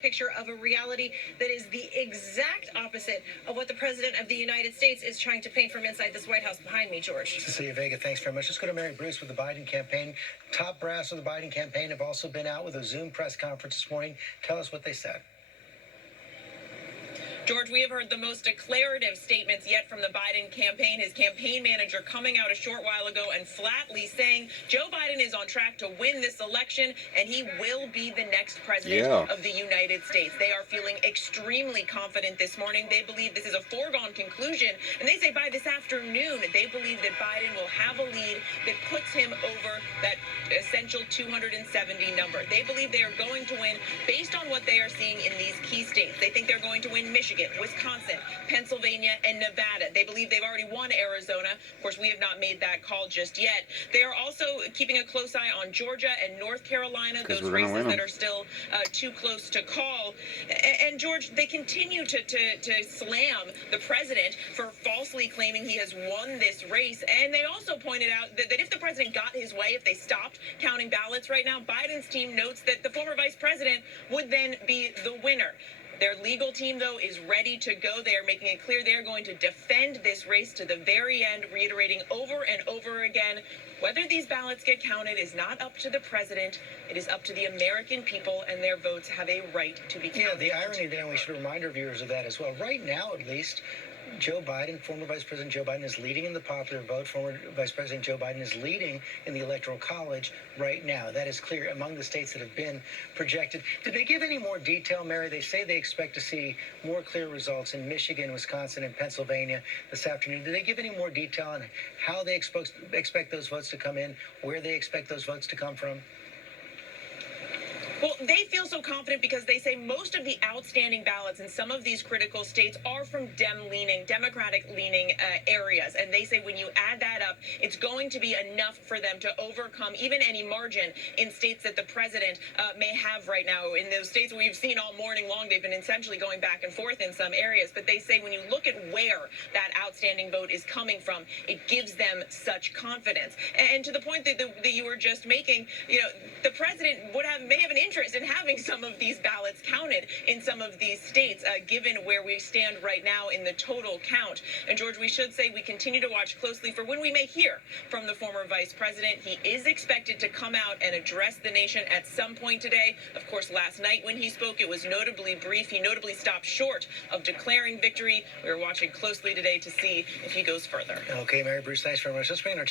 Picture of a reality that is the exact opposite of what the president of the United States is trying to paint from inside this White House behind me, George. Cecilia Vega, thanks very much. Let's go to Mary Bruce with the Biden campaign. Top brass of the Biden campaign have also been out with a Zoom press conference this morning. Tell us what they said. George, we have heard the most declarative statements yet from the Biden campaign. His campaign manager coming out a short while ago and flatly saying Joe Biden is on track to win this election and he will be the next president of the United States. They are feeling extremely confident this morning. They believe this is a foregone conclusion. And they say by this afternoon, they believe that Biden will have a lead that puts him over that essential 270 number. They believe they are going to win based on what they are seeing in these key states. They think they're going to win Michigan, Wisconsin, Pennsylvania, and Nevada. They believe they've already won Arizona. Of course, we have not made that call just yet. They are also keeping a close eye on Georgia and North Carolina, those races that are still too close to call. And George, they continue to slam the president for falsely claiming he has won this race. And they also pointed out that if the president got his way, if they stopped counting ballots right now, Biden's team notes that the former vice president would then be the winner. Their legal team, though, is ready to go. They are making it clear they are going to defend this race to the very end, reiterating over and over again, whether these ballots get counted is not up to the president. It is up to the American people, and their votes have a right to be counted. Yeah, the irony there, and we should remind our viewers of that as well. Right now, at least, Joe Biden, former Vice President Joe Biden, is leading in the popular vote. Former Vice President Joe Biden is leading in the Electoral College right now. That is clear among the states that have been projected. Did they give any more detail, Mary? They say they expect to see more clear results in Michigan, Wisconsin, and Pennsylvania this afternoon. Did they give any more detail on how they expect those votes to come in, where they expect those votes to come from? Well, they feel so confident because they say most of the outstanding ballots in some of these critical states are from Democratic-leaning areas. And they say when you add that up, it's going to be enough for them to overcome even any margin in states that the president may have right now. In those states we've seen all morning long, they've been essentially going back and forth in some areas. But they say when you look at where that outstanding vote is coming from, it gives them such confidence. And to the point that you were just making, you know, the president may have an interest in having some of these ballots counted in some of these states, given where we stand right now in the total count. And George, we should say we continue to watch closely for when we may hear from the former vice president. He is expected to come out and address the nation at some point today. Of course, last night when he spoke, it was notably brief. He notably stopped short of declaring victory. We are watching closely today to see if he goes further. Okay, Mary Bruce, thanks very much. Let's bring in our